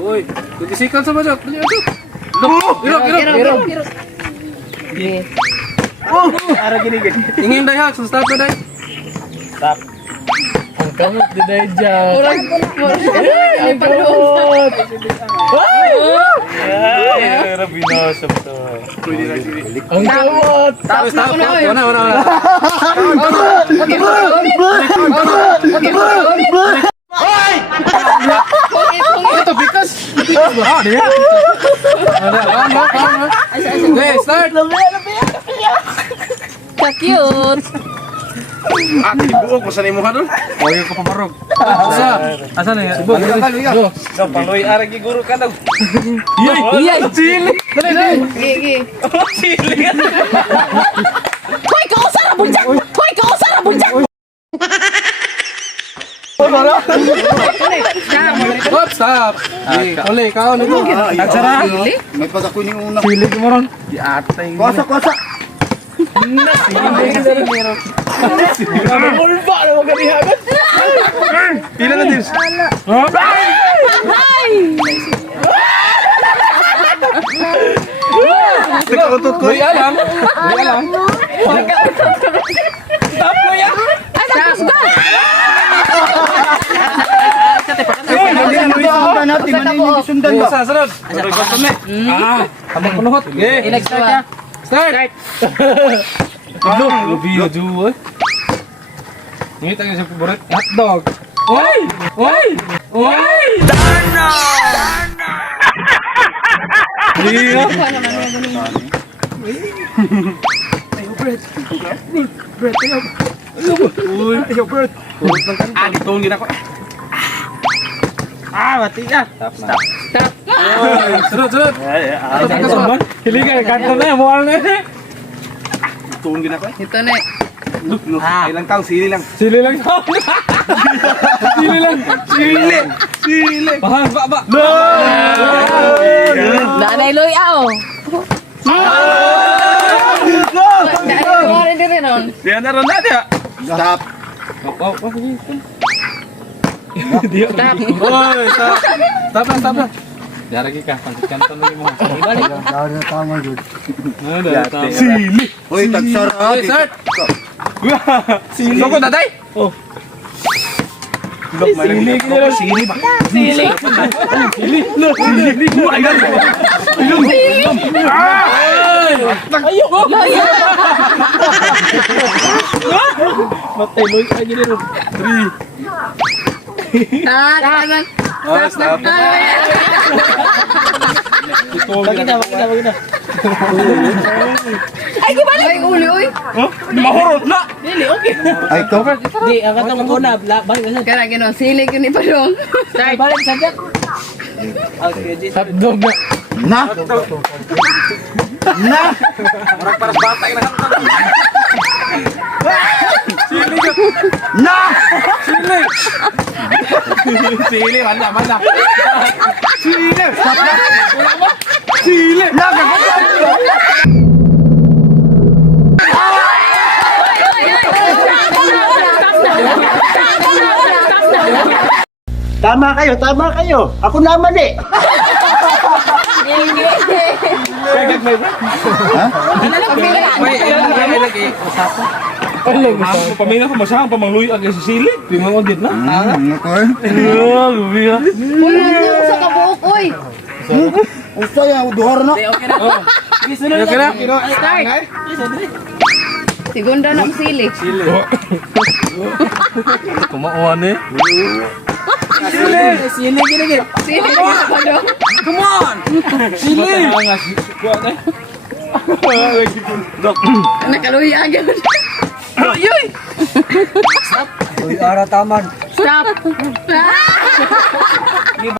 Uy, 20 seconds sama Jok. Dali ato. Irok. Ara gini. Ingin dai hak, stop na dai. Stop. Ang kamot di dahil dyan. Ang kamot. Ay, rabinoso to. Ang kamot. Stop. Una. Ito bikas. Ah, dia. Ada. Okay, start. Ka-cute. Dibuok mo sa imuha doon. Oy ko pamarog. Asa na ya? So, paloy ara gi guru ka daw. Iya. Sili. Dali. Gigi. Sili. Hoy, kausa na bunjak. Stop. Oleh kau nito. Agsara. May pagkakunin una. Sili mo ron. Di atay. Kosa. Pila na dis. Teka utot ko. Alam. Stop mo ya. Sundan natin, maninin sundan ba? Sarap. Basta na. Habang punuhot. Start ya. Start. Video jual. Ini tanya sa favorite hotdog. Oi. Dana. Iya. Ditungguin ako. Mati ka. Stop. Surut. Hilingan kantor na, mual na. Ditungguin ako. Ito na. Ilang taon, sili lang. Sili lang. Bahang, ba. Nanay Loy ao. Nanay dire ron. Dia na ron na dia. Stop. Dia. Stop. Oi, stop. Jara lagi ka, pangkit kanton lagi mo. Ibalik. Dari tama yun. Ada. Sili. Uy, tagsara. Oi, start. Sili ko tatay. Oh. Sili ko sili ba? Sili. Ayo. Matay loy ka gini ron. 3. Tahan. Stop. Bagina. Ay, gibalik. Ay, uli, oy. Mahurot na. Dili, okay. Ay, ito. Di, ang katong ko na. Balik na. Kaya gano'n, silig yun iba dong. Start. Balik sa dyan. Hotdog na. Na! Orang paras bata ina kan. Sili. Na! Sili mana. Sili! Na! Tama kayo. Ako naman eh. Kagag may bro. Ha? May lagi usapan. Paminga ko masahang pamangluyan kasi sili. Pingang audit na. Ako eh. Lubi ha. Uy, ano sa kabuok, oy. Usta ya, duhar na. Okay na. Okay na. Start. Segunda na ang sili. Kumauan eh. Sili gini. Sili na pa dong. Come on. Sili. Kuat eh. Lagi dok. Nakaluhi agad. Uy, ara taman. Stop.